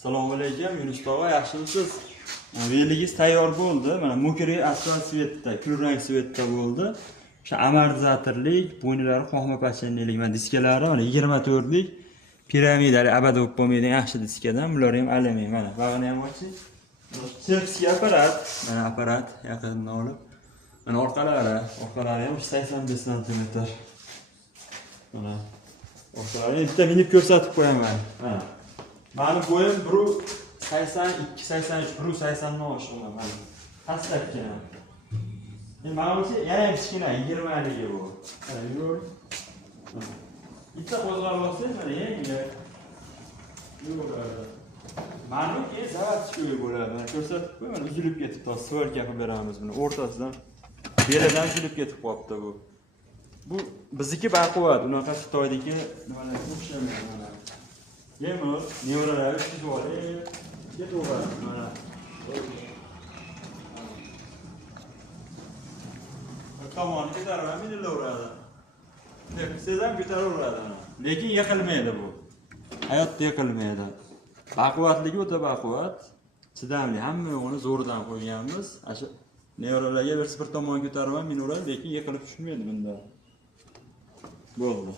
Assalomu alaykum, Yunus tog'a, yaxshimisiz? Veligiz tayyor bo'ldi. Mana mokri asfalt svetda, kulrang svetda bo'ldi. O'sha amortizatorlik, bo'ynilari qo'hma pachanlik, mana diskalari mana 24 lik piramidali abad bo'lib bo'lmaydigan yaxshi diskadan. Bular ham alyumin. Mana bag'ini ham oching. Chexskiy apparat, mana apparat yaqindan olib. Mana orqalari ham 85 sm. Mana orqalari bitta minib ko'rsatib qo'yaman. Mana mani bo'yim 182, 83, 180 dan oshiqman mana. Pastdagina. Mana bu yana kichkina 20 ligi bu. Mana yur. Bitta qo'zg'alib olsangiz mana yengil. Yuradi. Mana bu zavatchiko'y bo'ladi. Mana ko'rsatib qo'y, mana uzilib ketibdi. Svorka qilib beramiz buni. O'rtasidan belidan uzilib ketib qolibdi bu. Bu bizniki baquvvat, unaqa Xitoydagi nimalarga o'xshamaydi mana. Yemir, nevralari tushib olib, ketaveradi mana. Tomoni ko'tarib minilaveradi. Sezam ko'taraveradi. Lekin yiqilmaydi bu. Hayotda yiqilmaydi. Baquvvatligi o'ta baquvvat, chidamli. Hamma yo'g'ini zo'rdan qo'yganmiz. Asha nevralarga bir tomon ko'tarib minilaveradi, lekin yiqilib tushmaydi bunda. Bo'ldi.